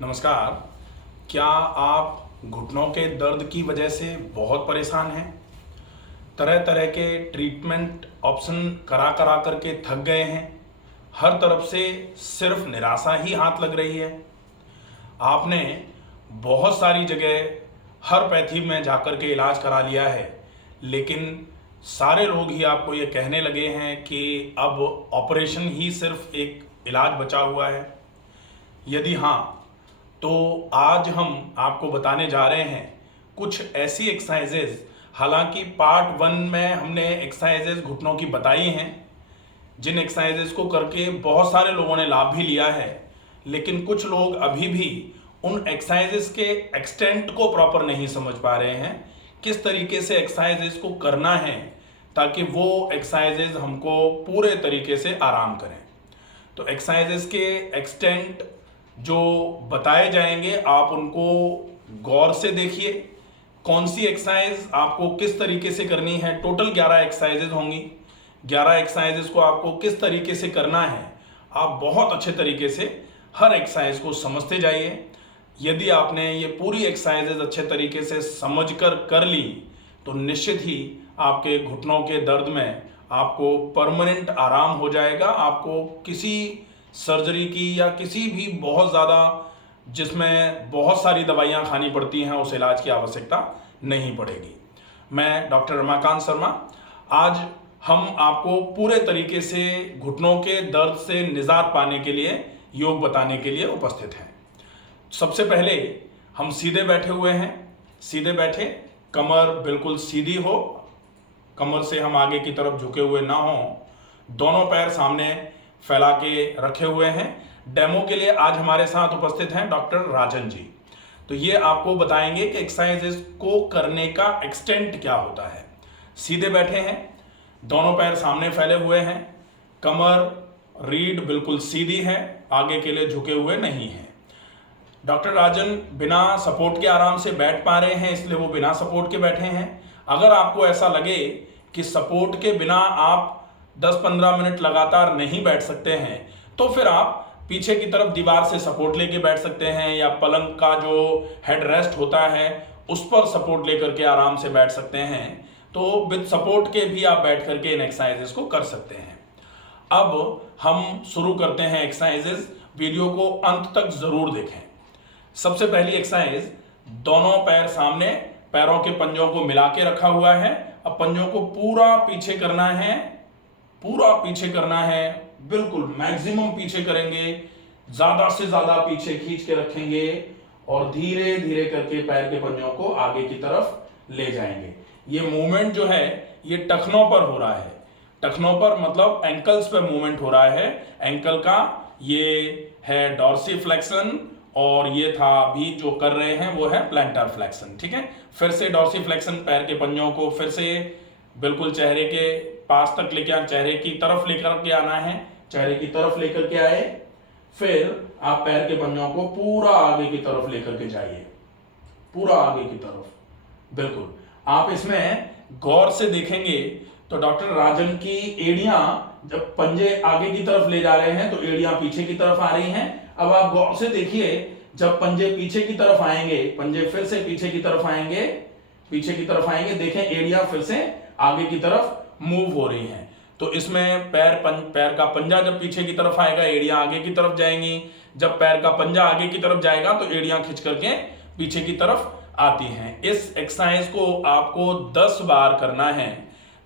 नमस्कार। क्या आप घुटनों के दर्द की वजह से बहुत परेशान हैं? तरह तरह के ट्रीटमेंट ऑप्शन करा करा करके थक गए हैं। हर तरफ से सिर्फ निराशा ही हाथ लग रही है। आपने बहुत सारी जगह हर पैथी में जाकर के इलाज करा लिया है, लेकिन सारे लोग ही आपको ये कहने लगे हैं कि अब ऑपरेशन ही सिर्फ एक इलाज बचा हुआ है। यदि हाँ, तो आज हम आपको बताने जा रहे हैं कुछ ऐसी एक्सरसाइजेज। हालांकि पार्ट 1 में हमने एक्सरसाइजेज घुटनों की बताई हैं, जिन एक्सरसाइजेज को करके बहुत सारे लोगों ने लाभ भी लिया है, लेकिन कुछ लोग अभी भी उन एक्सरसाइजेज के एक्सटेंट को प्रॉपर नहीं समझ पा रहे हैं। किस तरीके से एक्सरसाइजेज को करना है ताकि वो एक्सरसाइजेज हमको पूरे तरीके से आराम करें। तो एक्सरसाइजेज के एक्सटेंट जो बताए जाएंगे, आप उनको गौर से देखिए। कौन सी एक्सरसाइज आपको किस तरीके से करनी है। टोटल 11 एक्सरसाइजेज होंगी। 11 एक्सरसाइजेज को आपको किस तरीके से करना है, आप बहुत अच्छे तरीके से हर एक्सरसाइज को समझते जाइए। यदि आपने ये पूरी एक्सरसाइजेज अच्छे तरीके से समझकर कर ली तो निश्चित ही आपके घुटनों के दर्द में आपको परमानेंट आराम हो जाएगा। आपको किसी सर्जरी की या किसी भी बहुत ज़्यादा जिसमें बहुत सारी दवाइयाँ खानी पड़ती हैं उस इलाज की आवश्यकता नहीं पड़ेगी। मैं डॉक्टर रमाकांत शर्मा, आज हम आपको पूरे तरीके से घुटनों के दर्द से निजात पाने के लिए योग बताने के लिए उपस्थित हैं। सबसे पहले हम सीधे बैठे हुए हैं। सीधे बैठे, कमर बिल्कुल सीधी हो, कमर से हम आगे की तरफ झुके हुए ना हो, दोनों पैर सामने फैला के रखे हुए हैं। डेमो के लिए आज हमारे साथ उपस्थित हैं डॉक्टर राजन जी। तो ये आपको बताएंगे कि एक्सरसाइजेस को करने का एक्सटेंट क्या होता है। सीधे बैठे हैं, दोनों पैर सामने फैले हुए हैं, कमर रीढ़ बिल्कुल सीधी है, आगे के लिए झुके हुए नहीं है। डॉक्टर राजन बिना सपोर्ट के आराम से बैठ पा रहे हैं, इसलिए वो बिना सपोर्ट के बैठे हैं। अगर आपको ऐसा लगे कि सपोर्ट के बिना आप 10-15 मिनट लगातार नहीं बैठ सकते हैं, तो फिर आप पीछे की तरफ दीवार से सपोर्ट लेके बैठ सकते हैं, या पलंग का जो हेड रेस्ट होता है उस पर सपोर्ट लेकर के आराम से बैठ सकते हैं। तो विद सपोर्ट के भी आप बैठ करके इन एक्सरसाइजेस को कर सकते हैं। अब हम शुरू करते हैं एक्सरसाइजेस। वीडियो को अंत तक जरूर देखें। सबसे पहली एक्सरसाइज, दोनों पैर सामने, पैरों के पंजों को मिला के रखा हुआ है। अब पंजों को पूरा पीछे करना है, पूरा पीछे करना है, बिल्कुल मैक्सिमम पीछे करेंगे, ज्यादा से ज्यादा पीछे खींच के रखेंगे और धीरे धीरे करके पैर के पंजों को आगे की तरफ ले जाएंगे। ये मूवमेंट जो है ये टखनों पर हो रहा है। टखनों पर मतलब एंकल्स पे मूवमेंट हो रहा है। एंकल का ये है डॉर्सीफ्लेक्शन, और ये था अभी जो कर रहे हैं वो है प्लैंटर फ्लेक्शन। ठीक है, फिर से डॉर्सीफ्लेक्शन, पैर के पंजों को फिर से बिल्कुल चेहरे के पास तक लेके आना, चेहरे की तरफ लेकर के आना है, चेहरे की तरफ लेकर के आए। फिर आप पैर के पंजों को पूरा आगे की तरफ लेकर के जाइए, पूरा आगे की तरफ। बिल्कुल आप इसमें गौर से देखेंगे तो डॉक्टर राजन की एड़ियां जब पंजे आगे की तरफ ले जा रहे हैं तो एड़ियां पीछे की तरफ आ रही हैं। अब आप गौर से देखिए, जब पंजे पीछे की तरफ आएंगे, पंजे फिर से पीछे की तरफ आएंगे, पीछे की तरफ आएंगे, देखें एड़ियां फिर से आगे की तरफ मूव हो रही हैं। तो इसमें पैर का पंजा जब पीछे की तरफ आएगा, एड़ियां आगे की तरफ जाएंगी। जब पैर का पंजा आगे की तरफ जाएगा तो एड़ियां खिंच करके पीछे की तरफ आती हैं। इस एक्सरसाइज को आपको 10 बार करना है,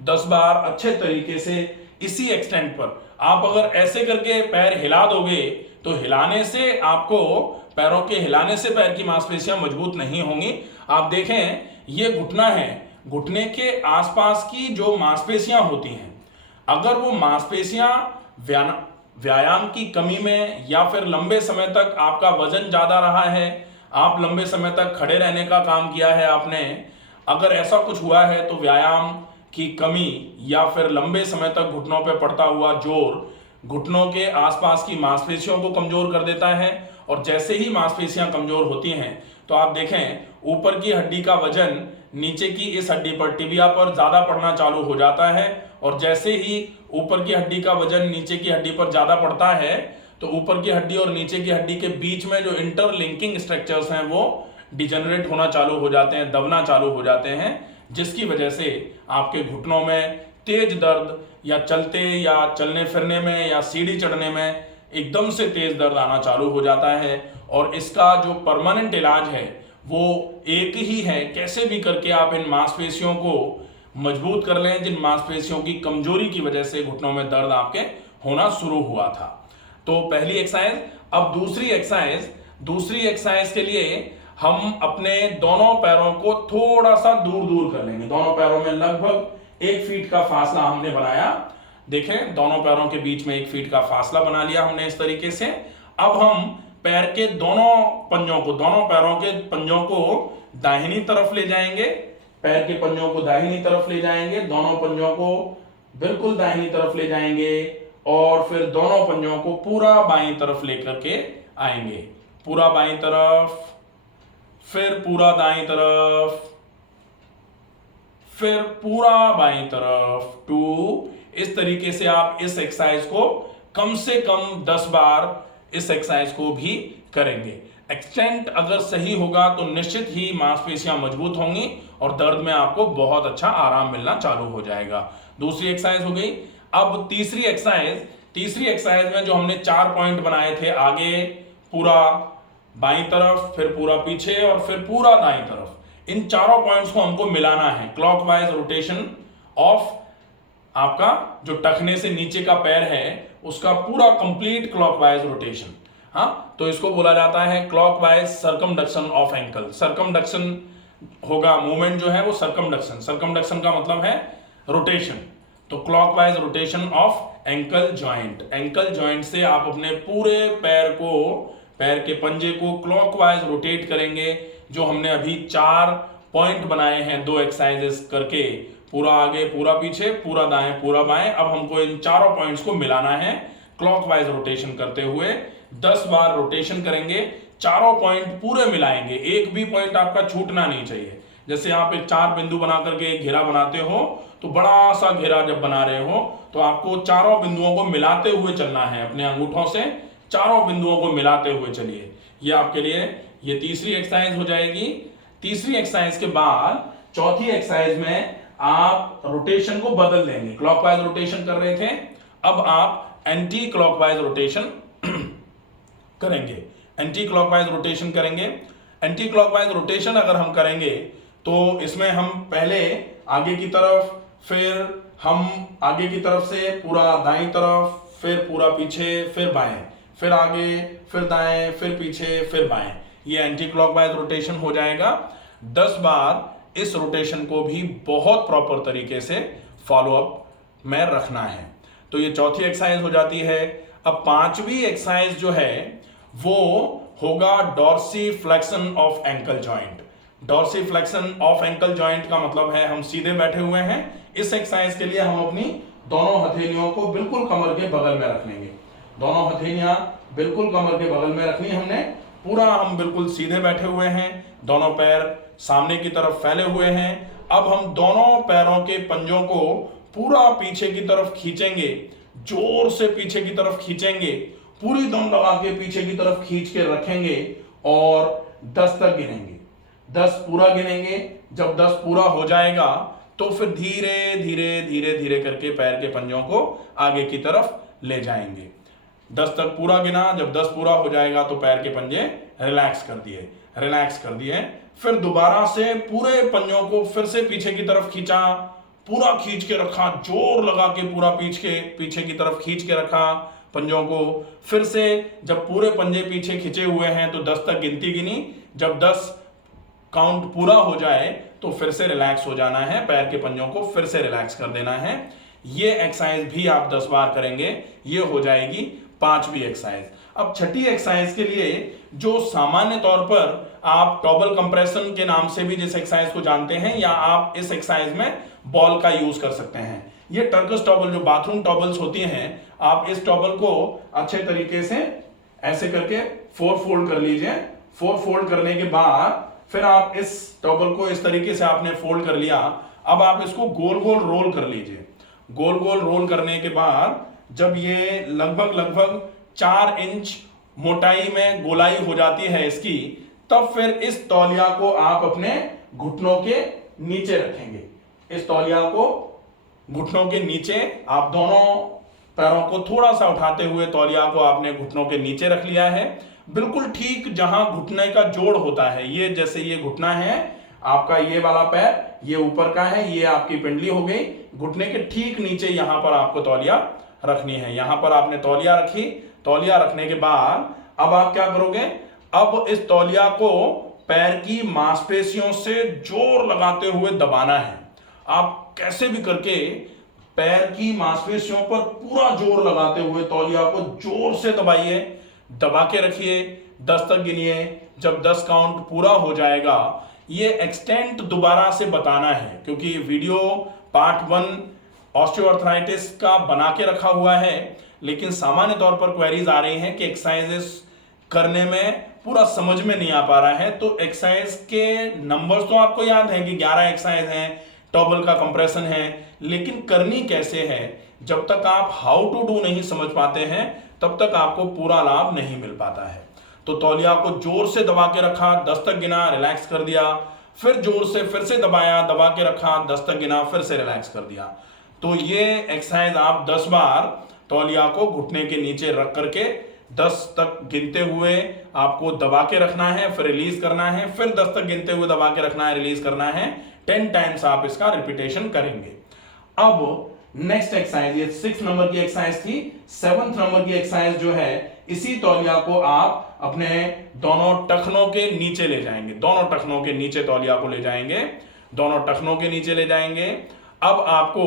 10 बार अच्छे तरीके से इसी एक्सटेंट पर। आप अगर ऐसे करके पैर हिला दोगे तो हिलाने से आपको, पैरों के हिलाने से पैर की मांसपेशियां मजबूत नहीं होंगी। आप देखें ये घुटना है, घुटने के आसपास की जो मांसपेशियां होती हैं, अगर वो मांसपेशियां व्यायाम की कमी में या फिर लंबे समय तक आपका वजन ज्यादा रहा है, आप लंबे समय तक खड़े रहने का काम किया है आपने, अगर ऐसा कुछ हुआ है तो व्यायाम की कमी या फिर लंबे समय तक घुटनों पे पड़ता हुआ जोर घुटनों के आसपास की मांसपेशियों को कमजोर कर देता है। और जैसे ही मांसपेशियां कमजोर होती हैं तो आप देखें ऊपर की हड्डी का वजन नीचे की इस हड्डी पर, टिबिया पर ज्यादा पड़ना चालू हो जाता है। और जैसे ही ऊपर की हड्डी का वजन नीचे की हड्डी पर ज्यादा पड़ता है तो ऊपर की हड्डी और नीचे की हड्डी के बीच में जो इंटरलिंकिंग स्ट्रक्चर्स हैं वो डिजेनरेट होना चालू हो जाते हैं, दबना चालू हो जाते हैं, जिसकी वजह से आपके घुटनों में तेज दर्द या चलते या चलने फिरने में या सीढ़ी चढ़ने में एकदम से तेज दर्द आना चालू हो जाता है। और इसका जो परमानेंट इलाज है वो एक ही है, कैसे भी करके आप इन मांसपेशियों को मजबूत कर लें जिन मांसपेशियों की कमजोरी की वजह से घुटनों में दर्द आपके होना शुरू हुआ था। तो पहली एक्सरसाइज। अब दूसरी एक्सरसाइज के लिए हम अपने दोनों पैरों को थोड़ा सा दूर दूर कर लेंगे। दोनों पैरों में लगभग 1 फीट का फासला हमने बनाया। देखें, दोनों पैरों के बीच में 1 फीट का फासला बना लिया हमने इस तरीके से। अब हम पैर के दोनों पैरों के पंजों को दाहिनी तरफ ले जाएंगे। पैर के पंजों को दाहिनी तरफ ले जाएंगे, दोनों पंजों को बिल्कुल दाहिनी तरफ ले जाएंगे और फिर दोनों पंजों को पूरा बाईं तरफ लेकर के आएंगे। पूरा बाईं तरफ, फिर पूरा दाईं तरफ, फिर पूरा बाईं तरफ। 2 इस तरीके से आप इस एक्सरसाइज को कम से कम 10 बार इस एक्सरसाइज को भी करेंगे। एक्सटेंट अगर सही होगा तो निश्चित ही मांसपेशियां मजबूत होंगी और दर्द में आपको बहुत अच्छा आराम मिलना चालू हो जाएगा। दूसरी एक्सरसाइज हो गई। अब तीसरी एक्सरसाइज में जो हमने 4 पॉइंट बनाए थे, आगे पूरा बाईं तरफ, फिर पूरा पीछे और फिर पूरा दाईं तरफ, इन चारों पॉइंट्स को हमको मिलाना है। क्लॉकवाइज रोटेशन ऑफ आपका जो टखने से नीचे का पैर है उसका पूरा कंप्लीट क्लॉकवाइज रोटेशन। हाँ, तो इसको बोला जाता है clockwise circumduction of ankle. Circumduction होगा, मूवमेंट जो है वो सर्कमडक्शन का मतलब है रोटेशन। तो clockwise rotation of ankle joint से आप अपने पूरे पैर के पंजे को क्लॉकवाइज रोटेट करेंगे। जो हमने अभी 4 पॉइंट बनाए हैं 2 एक्सरसाइजेस करके, पूरा आगे, पूरा पीछे, पूरा दाएं, पूरा बाएं। अब हमको इन चारों पॉइंट्स को मिलाना है क्लॉकवाइज रोटेशन करते हुए। 10 बार रोटेशन करेंगे, चारों पॉइंट पूरे मिलाएंगे, एक भी पॉइंट आपका छूटना नहीं चाहिए। जैसे आप एक 4 बिंदु बना करके एक घेरा बनाते हो, तो बड़ा सा घेरा जब बना रहे हो तो आपको चारों बिंदुओं को मिलाते हुए चलना है। अपने अंगूठों से चारों बिंदुओं को मिलाते हुए चलिए। ये आपके लिए ये तीसरी एक्सरसाइज हो जाएगी। तीसरी एक्सरसाइज के बाद चौथी एक्सरसाइज में आप रोटेशन को बदल देंगे। क्लॉकवाइज रोटेशन कर रहे थे, अब आप एंटी क्लॉकवाइज रोटेशन करेंगे। एंटी क्लॉकवाइज रोटेशन अगर हम करेंगे तो इसमें हम पहले आगे की तरफ, फिर हम आगे की तरफ से पूरा दाईं तरफ, फिर पूरा पीछे, फिर बाएं, फिर आगे, फिर दाएं, फिर पीछे, फिर बाएं। ये एंटी क्लॉकवाइज रोटेशन हो जाएगा। 10 बार इस रोटेशन को भी बहुत प्रॉपर तरीके से फॉलो अप में रखना है। तो ये चौथी एक्सरसाइज हो जाती है। अब 5वीं एक्सरसाइज जो है वो होगा dorsiflexion of ankle joint. Dorsiflexion of ankle joint का मतलब है हम सीधे बैठे हुए हैं। इस एक्सरसाइज के लिए हम अपनी दोनों हथेलियों को बिल्कुल कमर के बगल में रख लेंगे। दोनों हथेलियां बिल्कुल कमर के बगल में रखनी हमने। पूरा हम बिल्कुल सीधे बैठे हुए हैं, दोनों पैर सामने की तरफ फैले हुए हैं। अब हम दोनों पैरों के पंजों को पूरा पीछे की तरफ खींचेंगे, जोर से पीछे की तरफ खींचेंगे, पूरी दम लगा के पीछे की तरफ खींच के रखेंगे और 10 तक गिनेंगे। 10 पूरा गिनेंगे। जब 10 पूरा हो जाएगा तो फिर धीरे धीरे धीरे धीरे करके पैर के पंजों को आगे की तरफ ले जाएंगे। 10 तक पूरा गिना। जब 10 पूरा हो जाएगा तो पैर के पंजे रिलैक्स कर दिए। फिर दोबारा से पूरे पंजों को फिर से पीछे की तरफ खींचा, पूरा खींच के रखा, जोर लगा के पूरा पीछे की तरफ खींच के रखा पंजों को। फिर से जब पूरे पंजे पीछे खींचे हुए हैं तो 10 तक गिनती गिनी। जब 10 काउंट पूरा हो जाए तो फिर से रिलैक्स हो जाना है, पैर के पंजों को फिर से रिलैक्स कर देना है। ये एक्सरसाइज भी आप 10 बार करेंगे। ये हो जाएगी 5वीं एक्सरसाइज। अब छठी एक्सरसाइज के लिए जो सामान्य तौर पर आप टॉबल कंप्रेशन के नाम से भी जिस एक्सरसाइज को जानते हैं, या आप इस एक्सरसाइज में बॉल का यूज कर सकते हैं। ये टर्कस टॉबल, जो बाथरूम टॉबल्स होती हैं, आप इस टॉबल को अच्छे तरीके से ऐसे करके 4 फोल्ड कर लीजिए। 4 फोल्ड करने के बाद फिर आप इस टॉबल को इस तरीके से आपने फोल्ड कर लिया। अब आप इसको गोल गोल रोल कर लीजिए। गोल गोल रोल करने के बाद जब ये लगभग 4 इंच मोटाई में गोलाई हो जाती है इसकी, तब फिर इस तौलिया को आप अपने घुटनों के नीचे रखेंगे। इस तौलिया को घुटनों के नीचे, आप दोनों पैरों को थोड़ा सा उठाते हुए तौलिया को आपने घुटनों के नीचे रख लिया है, बिल्कुल ठीक जहां घुटने का जोड़ होता है। ये जैसे ये घुटना है आपका, ये वाला पैर ये ऊपर का है, ये आपकी पिंडली हो गई, घुटने के ठीक नीचे यहां पर आपको तौलिया रखनी है। यहां पर आपने तौलिया रखी। तौलिया रखने के बाद अब आप क्या करोगे, अब इस तौलिया को पैर की मांसपेशियों से जोर लगाते हुए दबाना है। आप कैसे भी करके पैर की मांसपेशियों पर पूरा जोर लगाते हुए तौलिया को जोर से दबाइए, दबा के रखिए, 10 तक गिनिए। जब 10 काउंट पूरा हो जाएगा, ये एक्सटेंट दोबारा से बताना है, क्योंकि वीडियो पार्ट 1 ऑस्टियोआर्थराइटिस का बना के रखा हुआ है, लेकिन सामान्य तौर पर क्वेरीज आ रही हैं कि एक्सरसाइजेस करने में पूरा समझ में नहीं आ पा रहा है। तो एक्सरसाइज के नंबर्स तो आपको याद है कि 11 एक्सरसाइज हैं, टॉबल का कंप्रेशन है, लेकिन करनी कैसे है, जब तक आप हाउ टू डू नहीं समझ पाते हैं तब तक आपको पूरा लाभ नहीं मिल पाता है। तो तौलिया को जोर से दबा के रखा, 10 तक गिना, रिलैक्स कर दिया, फिर जोर से फिर से दबाया, दबा के रखा, 10 तक गिना, फिर से रिलैक्स कर दिया। तो ये एक्सरसाइज आप 10 बार तौलिया को घुटने के नीचे रख करके 10 तक गिनते हुए आपको दबा के रखना है, फिर रिलीज करना है, फिर 10 तक गिनते हुए दबा के रखना है, रिलीज करना है। 10 टाइम्स आप इसका रिपीटेशन करेंगे। अब नेक्स्ट एक्सरसाइज, ये 6 नंबर की एक्सरसाइज थी। 7th नंबर की एक्सरसाइज जो है, इसी तौलिया को आप अपने दोनों टखनों के नीचे ले जाएंगे। दोनों टखनों के नीचे तौलिया को ले जाएंगे, दोनों टखनों के नीचे ले जाएंगे। अब आपको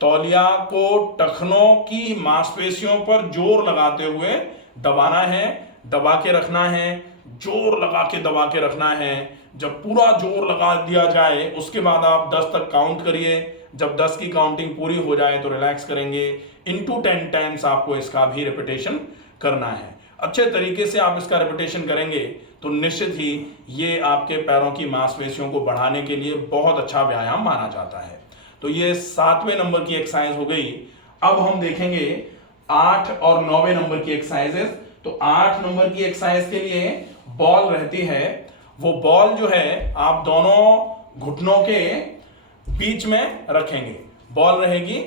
तौलिया को टखनों की मांसपेशियों पर जोर लगाते हुए दबाना है, दबा के रखना है, जोर लगा के दबा के रखना है। जब पूरा जोर लगा दिया जाए उसके बाद आप 10 तक काउंट करिए। जब 10 की काउंटिंग पूरी हो जाए तो रिलैक्स करेंगे। इनटू 10 टाइम्स आपको इसका भी रिपीटेशन करना है। अच्छे तरीके से आप इसका रिपीटेशन करेंगे तो निश्चित ही ये आपके पैरों की मांसपेशियों को बढ़ाने के लिए बहुत अच्छा व्यायाम माना जाता है। तो ये 7वें नंबर की एक्सरसाइज हो गई। अब हम देखेंगे 8 और 9वें नंबर की एक्सरसाइजेस। तो 8 नंबर की एक्सरसाइज के लिए बॉल रहती है। वो बॉल जो है आप दोनों घुटनों के बीच में रखेंगे। बॉल रहेगी,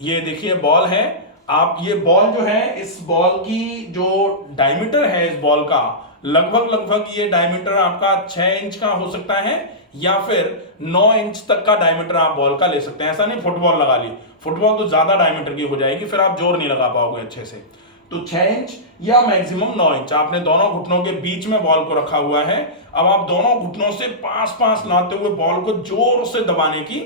ये देखिए बॉल है। आप ये बॉल जो है, इस बॉल की जो डायमीटर है इस बॉल का, लगभग ये डायमीटर आपका 6 इंच का हो सकता है या फिर 9 इंच तक का डायमीटर आप बॉल का ले सकते हैं। ऐसा नहीं फुटबॉल लगा ली, फुटबॉल तो ज्यादा डायमीटर की हो जाएगी, फिर आप जोर नहीं लगा पाओगे अच्छे से। तो 6 इंच या मैक्सिमम 9 इंच आपने दोनों घुटनों के बीच में बॉल को रखा हुआ है। अब आप दोनों घुटनों से पास लाते हुए बॉल को जोर से दबाने की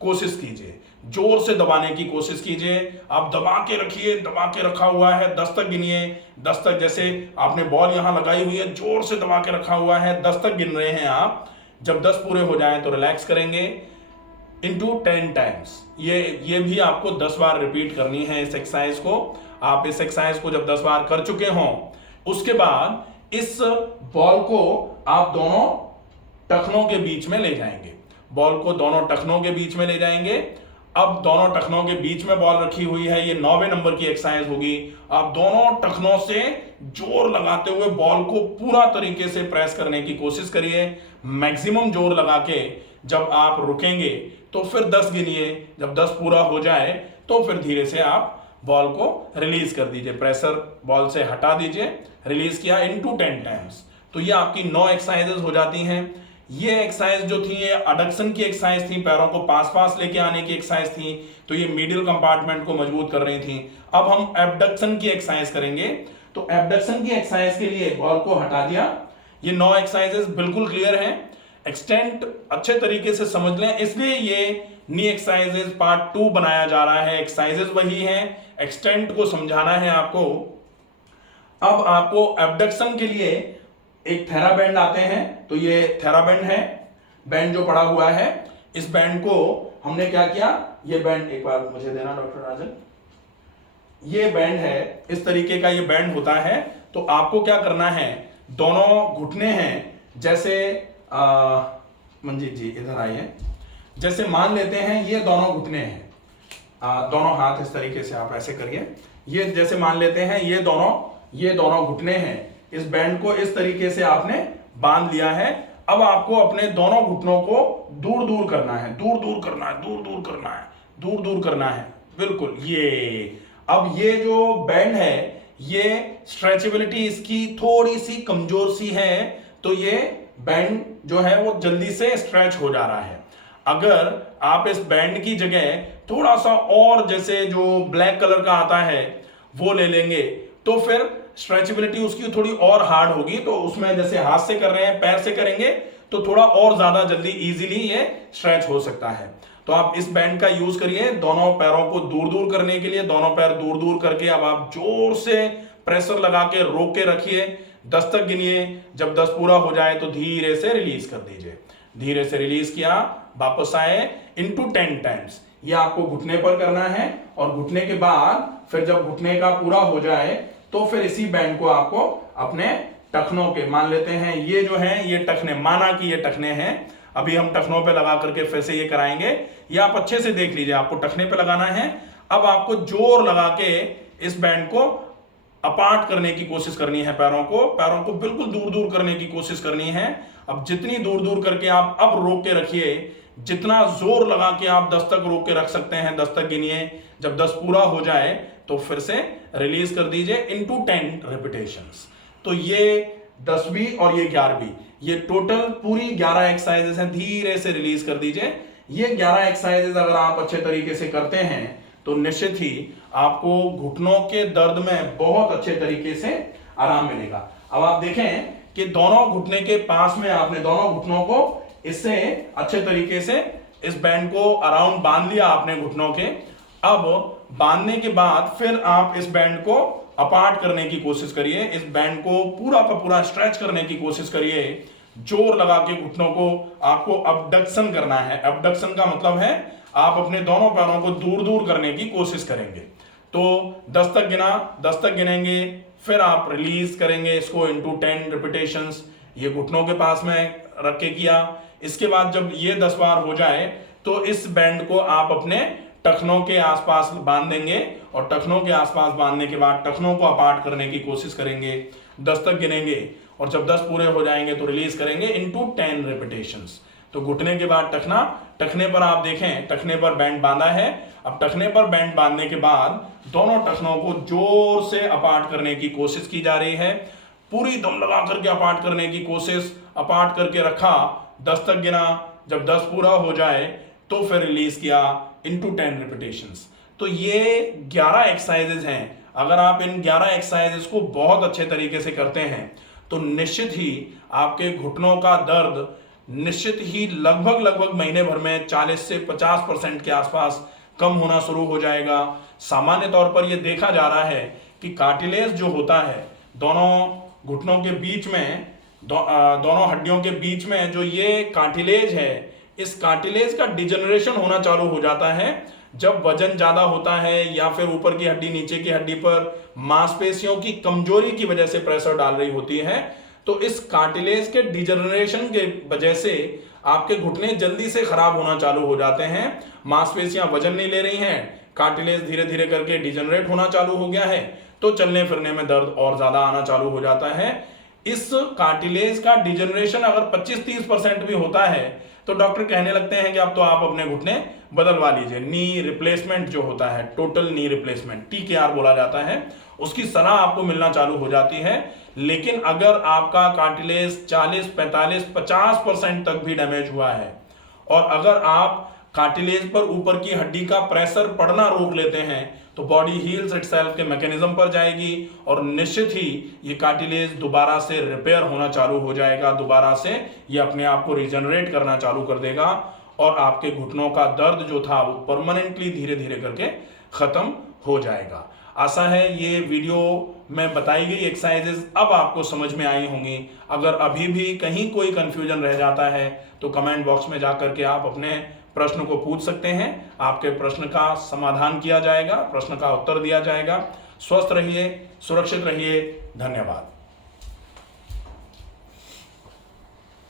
कोशिश कीजिए, जोर से दबाने की कोशिश कीजिए। आप दबा के रखिए, दबा के रखा हुआ है, 10 तक गिनिए। 10 तक, जैसे आपने बॉल यहां लगाई हुई है, जोर से दबा के रखा हुआ है, 10 तक गिन रहे हैं आप। जब 10 पूरे हो जाएं तो रिलैक्स करेंगे। इनटू 10 टाइम्स ये भी आपको 10 बार रिपीट करनी है इस एक्सरसाइज को। आप इस एक्सरसाइज को जब 10 बार कर चुके हों उसके बाद इस बॉल को आप दोनों टखनों के बीच में ले जाएंगे। बॉल को दोनों टखनों के बीच में ले जाएंगे। अब दोनों टखनों के बीच में बॉल रखी हुई है, ये 9वें नंबर की एक्सरसाइज होगी। आप दोनों टखनों से जोर लगाते हुए बॉल को पूरा तरीके से प्रेस करने की कोशिश करिए, मैक्सिमम जोर लगा के। जब आप रुकेंगे तो फिर 10 गिनिए। जब 10 पूरा हो जाए तो फिर धीरे से आप बॉल को रिलीज कर दीजिए, प्रेशर बॉल से हटा दीजिए। रिलीज किया इनटू 10 टाइम्स। तो ये आपकी 9 एक्सरसाइजेस हो जाती हैं। ये एक्सरसाइज जो थी ये अडक्शन की एक्सरसाइज थी, पैरों को पास लेके आने की एक्सरसाइज थी, तो ये मीडियल कंपार्टमेंट को मजबूत कर रही थी। अब हम एबडक्शन की एक्सरसाइज करेंगे। तो एबडक्शन की एक्सरसाइज के लिए बॉल को हटा दिया। ये 9 एक्सरसाइजेस बिल्कुल क्लियर है, एक्सटेंट अच्छे तरीके से समझ लें, इसलिए ये नी एक्सरसाइजेस पार्ट 2 बनाया जा रहा है। एक्सरसाइजेस वही हैं, एक्सटेंट को समझाना है आपको। अब आपको एबडक्शन के लिए एक थेराबैंड आते हैं, तो ये थेराबैंड है, बैंड जो पड़ा हुआ है। इस बैंड को हमने क्या किया, ये बैंड एक बार मुझे देना डॉक्टर राजन। ये बैंड है, इस तरीके का ये बैंड होता है। तो आपको क्या करना है, दोनों घुटने हैं, जैसे मंजीत जी इधर आइए। जैसे मान लेते हैं ये दोनों घुटने हैं, दोनों हाथ इस तरीके से आप ऐसे करिए। ये जैसे मान लेते हैं ये दोनों ये दोनों घुटने हैं, इस बैंड को इस तरीके से आपने बांध लिया है। अब आपको अपने दोनों घुटनों को दूर दूर करना है, दूर दूर करना है, दूर दूर करना है, दूर दूर करना है, बिल्कुल। ये अब ये जो बैंड है, ये स्ट्रेचेबिलिटी इसकी थोड़ी सी कमजोर सी है, तो ये बैंड जो है वो जल्दी से स्ट्रेच हो जा रहा है। अगर आप इस बैंड की जगह थोड़ा सा और जैसे जो ब्लैक कलर का आता है वो ले लेंगे, तो फिर स्ट्रेचेबिलिटी उसकी थोड़ी और हार्ड होगी। तो उसमें जैसे हाथ से कर रहे हैं, पैर से करेंगे तो थोड़ा और ज्यादा जल्दी इजीली ये स्ट्रेच हो सकता है। तो आप इस बैंड का यूज करिए दोनों पैरों को दूर दूर करने के लिए। दोनों पैर दूर दूर करके अब आप जोर से प्रेशर लगा के रोक के रखिए, 10 तक गिनिए। जब 10 पूरा हो जाए तो धीरे से रिलीज कर दीजिए। धीरे से रिलीज किया, वापस आए, इनटू 10 टाइम्स। ये आपको घुटने पर करना है, और घुटने के बाद फिर जब घुटने का पूरा हो जाए तो फिर इसी बैंड को आपको अपने टखनों के, मान लेते हैं ये जो है ये टखने, माना कि ये टखने हैं, अभी हम टखनों पे लगा करके फिर से ये कराएंगे। ये आप अच्छे से देख लीजिए, आपको टखने पे लगाना है। अब आपको जोर लगा के इस बैंड को अपार्ट करने की कोशिश करनी है, पैरों को बिल्कुल दूर दूर करने की कोशिश करनी है। अब जितनी दूर दूर करके आप अब रोक के रखिए, जितना जोर लगा के आप 10 तक रोक के रख सकते हैं, 10 तक गिनिए। जब 10 पूरा हो जाए तो फिर से रिलीज कर दीजिए इनटू 10 रिपीटेशंस। तो ये 10वीं और ये 11वीं, ये टोटल पूरी 11 एक्सरसाइजेस हैं। धीरे से रिलीज कर दीजिए। ये 11 एक्सरसाइजेस अगर आप अच्छे तरीके से करते हैं तो निश्चित ही आपको घुटनों के दर्द में बहुत अच्छे तरीके से आराम मिलेगा। अब आप देखें कि दोनों घुटने के पास में आपने दोनों घुटनों को इससे अच्छे तरीके से इस बैंड को अराउंड बांध लिया आपने घुटनों के। अब बांधने के बाद फिर आप इस बैंड को अपार्ट करने की कोशिश करिए, इस बैंड को पूरा का पूरा स्ट्रेच करने की कोशिश करिए। जोर लगा के घुटनों को आपको अबडक्शन करना है। अबडक्शन का मतलब है आप अपने दोनों पैरों को दूर दूर करने की कोशिश करेंगे। तो 10 तक गिना, 10 तक गिनेंगे, फिर आप रिलीज करेंगे इसको इनटू 10 रिपीटेशंस। ये घुटनों के पास में रख के किया। इसके बाद जब ये 10 बार हो जाए तो इस बैंड को आप अपने टखनों के आसपास बांध देंगे, और टखनों के आसपास बांधने के बाद टखनों को अपार्ट करने की कोशिश करेंगे। 10 तक गिनेंगे, और जब 10 पूरे हो जाएंगे तो रिलीज करेंगे इनटू 10 रिपीटेशंस। तो घुटने के बाद टखना, टखने पर आप देखें टखने पर बैंड बांधा है। अब टखने पर बैंड बांधने के बाद दोनों टखनों को जोर से अपार्ट करने की कोशिश की जा रही है। पूरी दम लगा करके अपार्ट करने की कोशिश, अपार्ट करके रखा, 10 तक गिना। जब 10 पूरा हो जाए तो फिर रिलीज किया इनटू 10 रिपीटेशंस। तो ये 11 एक्सरसाइजेज हैं। अगर आप इन 11 एक्सरसाइजेज को बहुत अच्छे तरीके से करते हैं तो निश्चित ही आपके घुटनों का दर्द निश्चित ही लगभग महीने भर में 40 से 50% के आसपास कम होना शुरू हो जाएगा। सामान्य तौर पर यह देखा जा रहा है कि कार्टिलेज जो होता है दोनों घुटनों के बीच में, दोनों हड्डियों के बीच में जो ये कार्टिलेज है, इस कार्टिलेज का डिजेनरेशन होना चालू हो जाता है जब वजन ज्यादा होता है, या फिर ऊपर की हड्डी नीचे की हड्डी पर मांसपेशियों की कमजोरी की वजह से प्रेशर डाल रही होती है। तो इस कार्टिलेज के डिजेनरेशन के वजह से आपके घुटने जल्दी से खराब होना चालू हो जाते हैं। मांसपेशियां वजन नहीं ले रही हैं, कार्टिलेज धीरे धीरे करके डिजेनरेट होना चालू हो गया है, तो चलने फिरने में दर्द और ज्यादा आना चालू हो जाता है। इस कार्टिलेज का डिजेनरेशन अगर 25-30% भी होता है तो डॉक्टर कहने लगते हैं कि अब तो आप अपने घुटने बदलवा लीजिए। नी रिप्लेसमेंट जो होता है, टोटल नी रिप्लेसमेंट, TKR बोला जाता है, उसकी सलाह आपको मिलना चालू हो जाती है। लेकिन अगर आपका कार्टिलेज 40, 45, 50% तक भी डैमेज हुआ है, और अगर आप कार्टिलेज पर ऊपर की हड्डी का प्रेशर पड़ना रोक लेते हैं, तो बॉडी हील्स इटसेल्फ के मैकेनिज्म पर जाएगी, और निश्चित ही ये कार्टिलेज दोबारा से रिपेयर होना चालू हो जाएगा। दोबारा से ये अपने आप को रिजनरेट करना चालू कर देगा, और आपके घुटनों का दर्द जो था वो परमानेंटली धीरे धीरे करके खत्म हो जाएगा। आशा है ये वीडियो में बताई गई एक्सरसाइजेज अब आपको समझ में आई होंगी। अगर अभी भी कहीं कोई कंफ्यूजन रह जाता है तो कमेंट बॉक्स में जाकर के आप अपने प्रश्न को पूछ सकते हैं। आपके प्रश्न का समाधान किया जाएगा, प्रश्न का उत्तर दिया जाएगा। स्वस्थ रहिए, सुरक्षित रहिए। धन्यवाद।